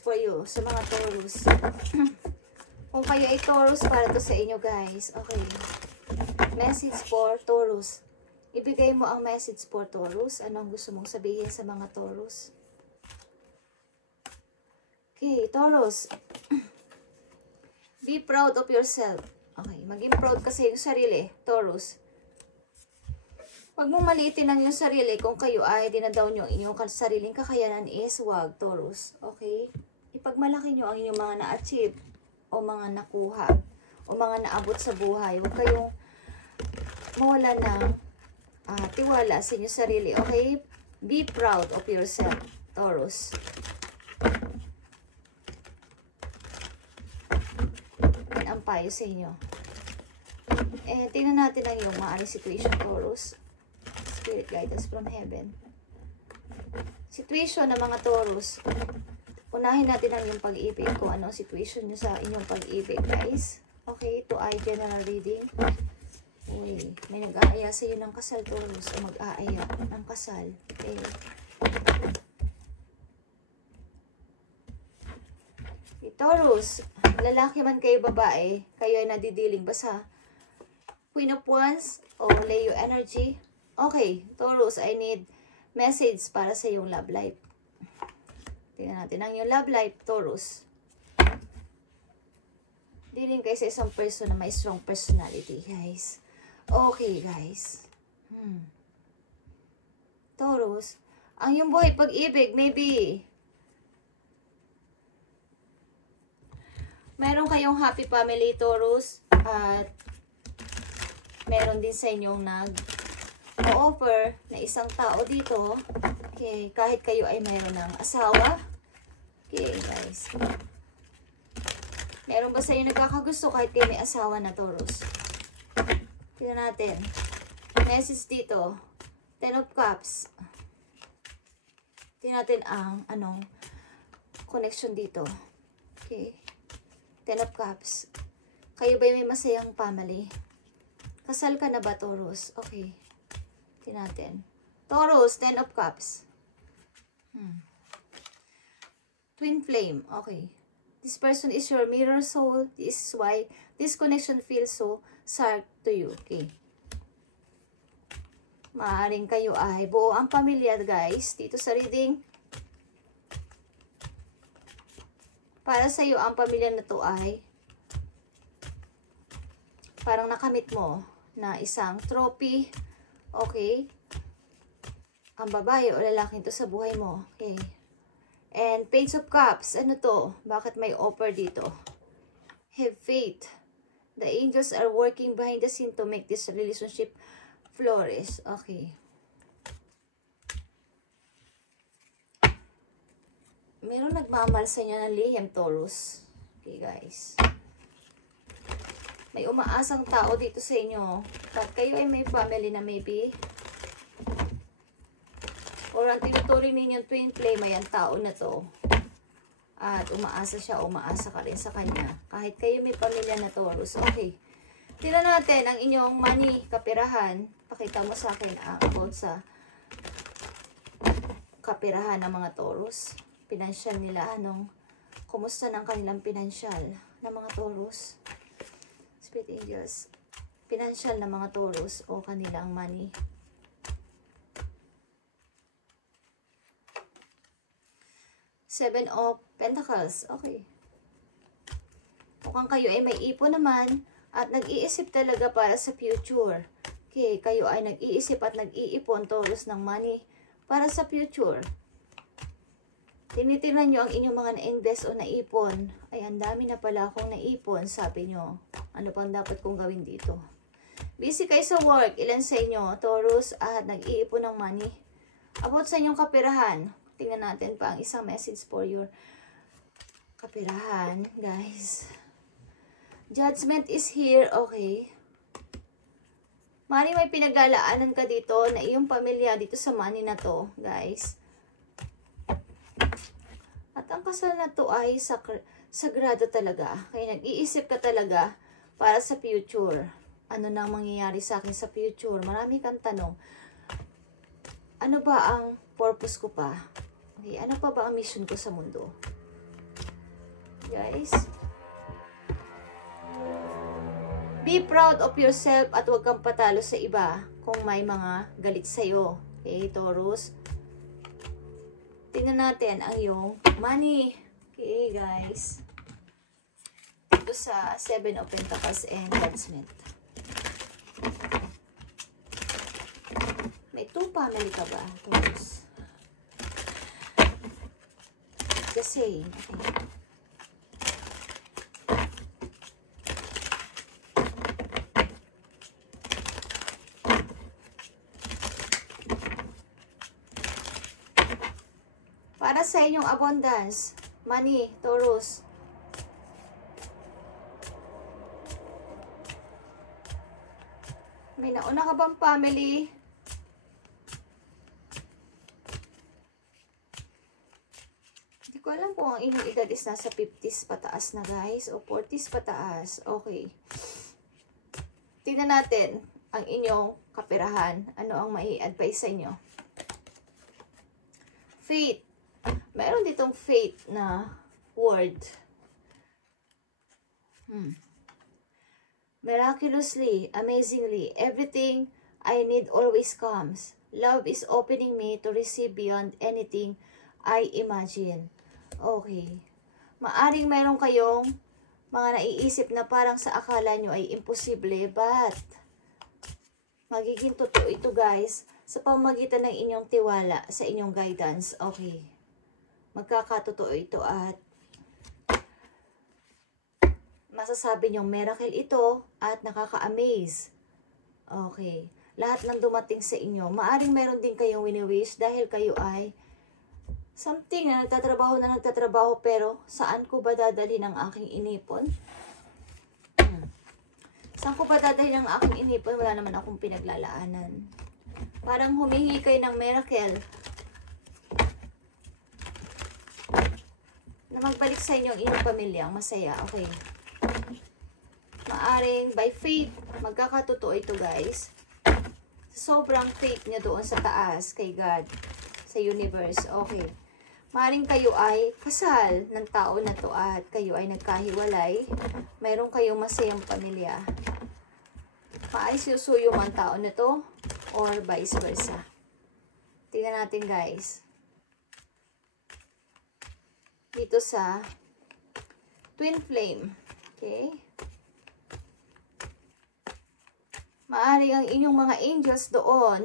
for you, sa mga Taurus. Kung kayo ay Taurus, para to sa inyo, guys. Okay. Message for Taurus. Ibigay mo ang message for Taurus. Ano ang gusto mong sabihin sa mga Taurus? Okay, Taurus. Be proud of yourself. Okay, maging proud ka sa iyong sarili, Taurus. Huwag mong maliitin ang iyong sarili kung kayo ay dinadown nyo ang inyong sariling kakayanan is wag, Taurus. Okay? Ipagmalaki nyo ang inyong mga na-achieve o mga nakuha o mga naabot sa buhay. Huwag kayong mawala ng tiwala sa inyong sarili. Okay? Be proud of yourself, Taurus. Yan ang payo sa inyo. And tingnan natin ang iyong maaaring situation, Taurus. Spirit guidance from heaven. Situation ng mga Taurus. Unahin natin ang inyong pag-ibig. Kung ano situation nyo sa inyong pag-ibig, guys. Okay, ito ay general reading. Uy, may nag-aaya sa iyo ng kasal, Taurus. O mag-aaya ng kasal. Okay. Taurus, lalaki man kayo, babae, kayo ay nadidiling ba sa Queen of Wands o Leo energy? Okay, Taurus, I need message para sa iyong love life. Tingnan natin ang iyong love life, Taurus. Dealing kayo sa isang person na may strong personality, guys. Okay, guys. Taurus, ang iyong buhay pag-ibig, maybe meron kayong happy family, Taurus, at meron din sa inyong nag-o-offer na isang tao dito. Okay, kahit kayo ay mayroon ng asawa. Okay, guys. Meron ba sa inyo nagkakagusto kahit kayo may asawa na, Taurus? Tingnan natin. Message dito. 10 of Cups. Tingnan natin ang connection dito. Okay. 10 of Cups. Kayo ba may masayang family? Kasal ka na ba, Taurus? Okay. Tingnan natin. Taurus, 10 of Cups. Twin flame. Okay. This person is your mirror soul. This is why this connection feels so sacred to you. Okay. Maaaring kayo ay buo ang pamilya, guys. Dito sa reading. Para sa iyo, ang pamilya na to ay parang nakamit mo na isang trophy. Okay. Ang babae o lalaking to sa buhay mo. Okay. And Page of Cups. Ano to? Bakit may offer dito? Have faith. The angels are working behind the scene to make this relationship flourish. Okay. Meron nagmamahal sa inyo ng lihim, Taurus. Okay, guys. May umaasang tao dito sa inyo. Pag kayo ay may family na maybe, or ang tinutuloy ninyong twin flame, may ang tao na to. At umaasa siya, umaasa ka rin sa kanya. Kahit kayo may pamilya na, Taurus. Okay. Tingnan natin ang inyong money, kapirahan. Pakita mo sa akin about sa kapirahan ng mga Taurus. Pinansyal nila, kumusta ng kanilang pinansyal ng mga Taurus? Spirit angels. Pinansyal ng mga Taurus o kanilang money. Seven of Pentacles. Okay. Mukhang kayo ay may ipon naman at nag-iisip talaga para sa future. Okay, kayo ay nag-iisip at nag-iipon, Taurus, ng money para sa future. Tinitingnan nyo ang inyong mga na-invest o naipon. Ay, ang dami na pala akong naipon, sabi nyo. Ano pang dapat kong gawin dito? Busy kayo sa work. Ilan sa inyo, Taurus, at nag-iipon ng money? About sa inyong kapirahan. Tingnan natin pa ang isang message for your kapirahan, guys. Judgment is here, okay. Mari may pinaglalaanan ka dito na iyong pamilya dito sa money na to, guys. At ang kasal na to ay sagrado talaga. Kaya nag-iisip ka talaga para sa future. Ano nang mangyayari sa akin sa future? Marami kang tanong. Ano ba ang purpose ko pa? Okay, ano pa ba ang mission ko sa mundo? guys. Be proud of yourself at huwag kang patalo sa iba kung may mga galit sa'yo. Okay, Taurus? Tingnan natin ang iyong money. Okay, guys. Ito sa 7 of Pentacles and Judgment. May 2 family ka ba, Taurus? The same. Okay. Para sa inyong abundance, money, Taurus. May nauna ka bang family? Hindi ko alam kung ang inyong edad is nasa 50s pataas na, guys, o 40s pataas. Okay. Tingnan natin ang inyong kaperahan. Ano ang mai-advise sa inyo? Faith. Meron ditong faith na word. Miraculously, amazingly, everything I need always comes. Love is opening me to receive beyond anything I imagine. Okay. Maaring meron kayong mga naiisip na parang sa akala nyo ay imposible, but magiging totoo ito, guys, sa pamamagitan ng inyong tiwala sa inyong guidance. Okay. Magkakatotoo ito at masasabi niyong miracle ito at nakaka-amaze. Okay. Lahat ng dumating sa inyo. Maaring meron din kayong wini-wish dahil kayo ay something na nagtatrabaho pero saan ko ba dadalhin ang aking inipon? Saan ko ba dadalhin ang aking inipon? Wala naman akong pinaglalaanan. Parang humihingi kayo ng miracle na magbalik sa inyo ang inyong pamilya, ang masaya. Okay. Maaring by faith, magkakatotoo ito, guys. Sobrang faith nyo doon sa taas, kay God, sa universe. Okay. Maaring kayo ay kasal ng tao na to at kayo ay nagkahiwalay. Mayroon kayong masayang pamilya. Maaring sinusuyo ang tao na to or vice versa. Tingnan natin, guys. Dito sa Twin Flame. Okay? Maaring ang inyong mga angels doon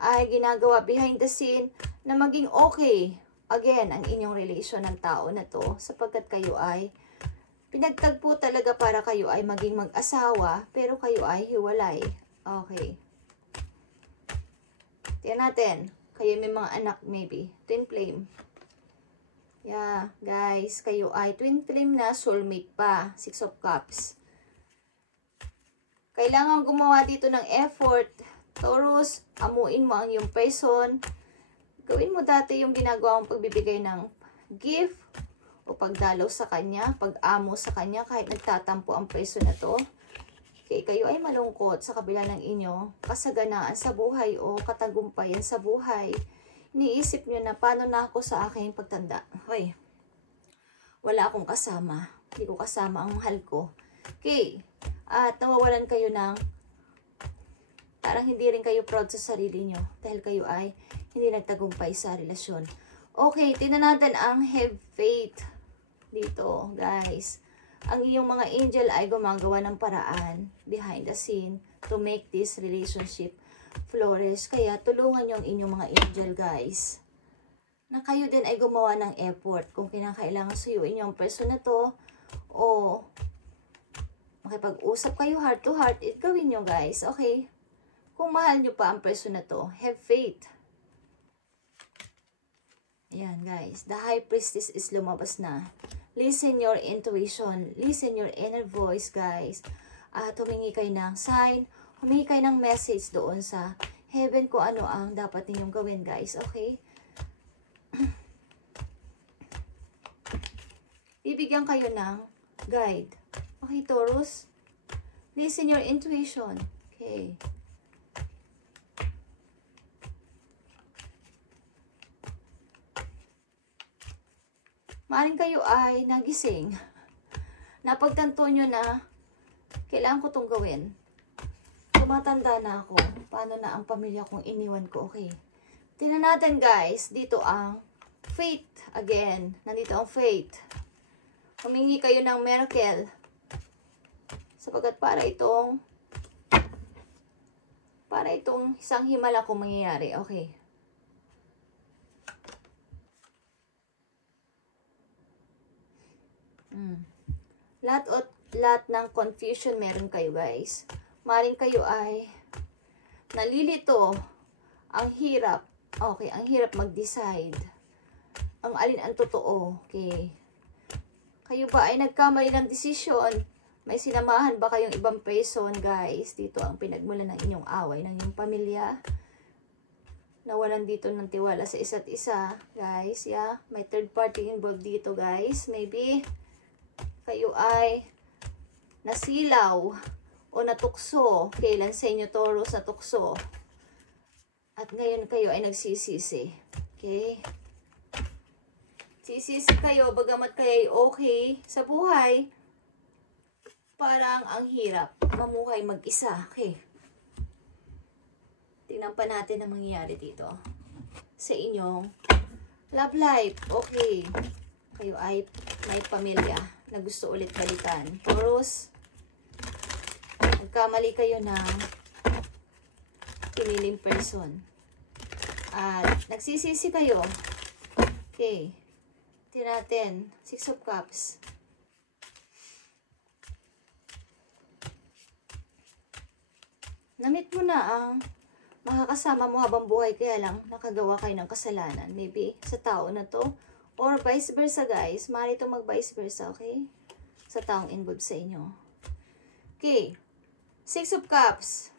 ay ginagawa behind the scene na maging okay again ang inyong relation ng tao na to sapagkat kayo ay pinagtagpo talaga para kayo ay maging mag-asawa pero kayo ay hiwalay. Okay. Tingnan natin. Kayo may mga anak maybe. Twin Flame. Yeah, guys, kayo ay twin flame na soulmate pa. 6 of Cups. Kailangan gumawa dito ng effort. Taurus, amuin mo ang iyong person. Gawin mo dati yung ginagawa mong pagbibigay ng gift o pagdalaw sa kanya, pag-amo sa kanya kahit nagtatampo ang person na to. Okay, kayo ay malungkot sa kabila ng inyo kasaganaan sa buhay o katagumpayan sa buhay. Iniisip nyo na paano na ako sa aking pagtanda. Hoy, wala akong kasama. Hindi ko kasama ang mahal ko. Okay. At nawawalan kayo ng parang hindi rin kayo proud sa sarili nyo. Dahil kayo ay hindi nagtagumpay sa relasyon. Okay, tingnan natin ang have faith dito, guys. Ang iyong mga angel ay gumagawa ng paraan behind the scene to make this relationship flourish. Kaya tulungan nyo ang inyong mga angel, guys. Na kayo din ay gumawa ng effort. Kung kinakailangan suyuin yung person na to, o makipag-usap kayo heart to heart, gawin nyo, guys. Okay? Kung mahal nyo pa ang person na to, have faith. Ayan, guys. The High Priestess is lumabas na. Listen your intuition. Listen your inner voice, guys. At humingi kayo ng sign. Humingi kayo ng message doon sa heaven kung ano ang dapat ninyong gawin, guys. Okay? Bibigyan kayo ng guide. Okay, Taurus? Listen your intuition. Okay. Maaring kayo ay nagising napagtanto nyo na kailangan ko itong gawin. Tumatanda na ako. Paano na ang pamilya kong iniwan ko? Okay. Tingnan natin guys. Dito ang faith. Again. Nandito ang faith. Humingi kayo ng miracle. Sapagkat para itong isang himala kung mangyayari. Okay. Lahat ng confusion meron kayo guys. Maring kayo ay nalilito. Ang hirap. Okay, ang hirap mag-decide. Ang alin ang totoo. Okay. Kayo ba ay nagkamali ng desisyon? May sinamahan ba kayong ibang person guys? Dito ang pinagmulan ng inyong away, ng inyong pamilya. Nawalan dito ng tiwala sa isa't isa. Guys, yeah. May third party involved dito guys. Maybe kayo ay nasilaw o natukso. Kailan sa inyo Taurus natukso? At ngayon kayo ay nagsisisi. Okay? Sisisi kayo bagamat kayo ay okay sa buhay. Parang ang hirap mamuhay mag-isa. Okay? Tingnan pa natin ang mangyayari dito. Sa inyong love life. Okay. Kayo ay may pamilya na gusto ulit balikan. Taurus, nagkamali kayo ng piniling person. At nagsisisi kayo. Okay. Tingnan natin. 6 of Cups. Namit mo na ang makakasama mo habang buhay, kaya lang nakagawa kayo ng kasalanan. Maybe sa tao na to. Or vice versa guys. Maaari itong mag vice versa, okay? Sa taong involved sa inyo. Okay. 6 of Cups.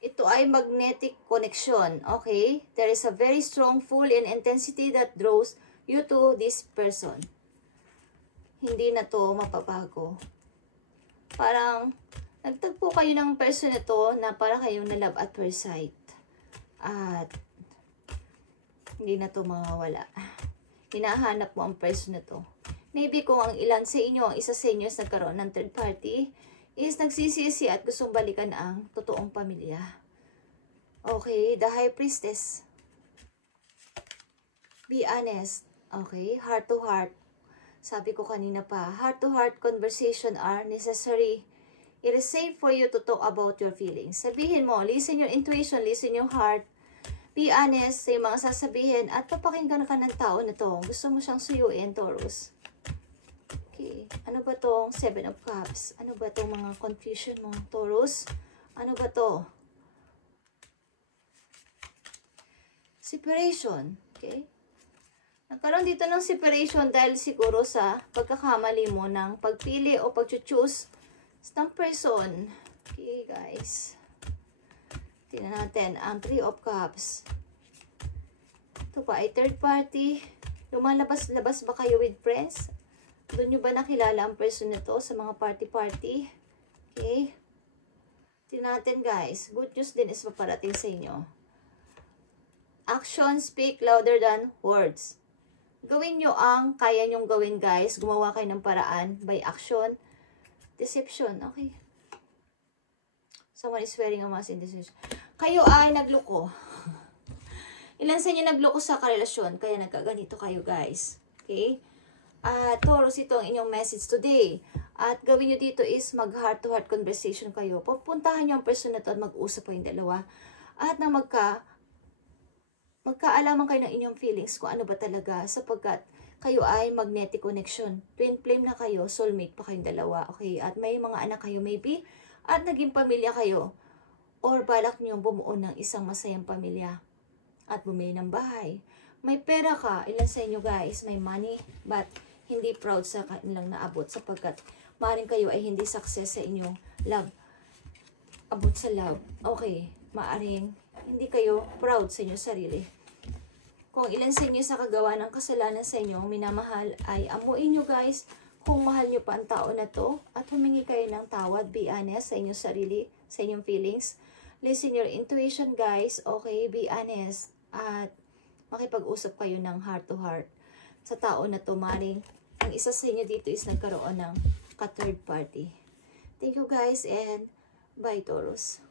Ito ay magnetic connection, okay? There is a very strong pull and intensity that draws you to this person. Hindi na to mapabago. Parang nagtagpo kayo ng person na to na para kayong na love at first sight. At hindi na to mawawala. Hinahanap mo ang person na to. Maybe kung ang ilan sa inyo, ang isa sa inyo is nagkaroon ng third party, is nagsisisi at gustong balikan ang totoong pamilya. Okay, the High Priestess. Be honest. Okay, heart to heart. Sabi ko kanina pa, heart to heart conversation are necessary. It is safe for you to talk about your feelings. Sabihin mo, listen your intuition, listen your heart. Be honest sa mga sasabihin at papakinggan ka ng tao na to. Gusto mo siyang suyuin, Taurus. Okay. Ano ba tong 7 of Cups? Ano ba tong mga confusion mo, Taurus? Ano ba to? Separation. Okay. Nagkaroon dito ng separation dahil siguro sa pagkakamali mo ng pagpili o pag-choose ng person. Okay, guys. Tingnan natin ang 3 of Cups. Ito pa ay third party. Lumalabas-labas ba kayo with friends? Doon nyo ba nakilala ang person nito sa mga party-party? Okay. Tingnan natin guys. Good news din is paparating sa inyo. Actions speak louder than words. Gawin nyo ang kaya nyong gawin guys. Gumawa kayo ng paraan by action. Deception. Okay. Someone is wearing a mask in this. Kayo ay nagloko. Ilan sa inyo nagloko sa karelasyon, kaya nagkaganito kayo guys. Okay? Taurus, ito ang inyong message today. At gawin nyo dito is mag-heart-to-heart conversation kayo. Pupuntahan nyo ang person na to at mag-usap kayong dalawa. At nang magkaalaman kayo ng inyong feelings kung ano ba talaga, sapagkat kayo ay magnetic connection. Twin flame na kayo, soulmate pa kayong dalawa. Okay? At may mga anak kayo maybe, at naging pamilya kayo. Or balak nyo bumuo ng isang masayang pamilya. At bumili ng bahay. May pera ka. Ilan sa inyo guys, may money, but hindi proud sa kanilang naabot sapagkat maaaring kayo ay hindi success sa inyong love. Abot sa love. Okay. Maaaring hindi kayo proud sa inyong sarili. Kung ilan sa inyo sa kagawa ng kasalanan sa inyo, minamahal, ay amuin nyo guys kung mahal nyo pa ang tao na to at humingi kayo ng tawad. Be honest sa inyong sarili, sa inyong feelings. Listen your intuition guys. Okay, be honest. At makipag-usap kayo ng heart to heart sa tao na to. Maring ang isa sa inyo dito is nagkaroon ng ka-third party. Thank you guys and bye Taurus.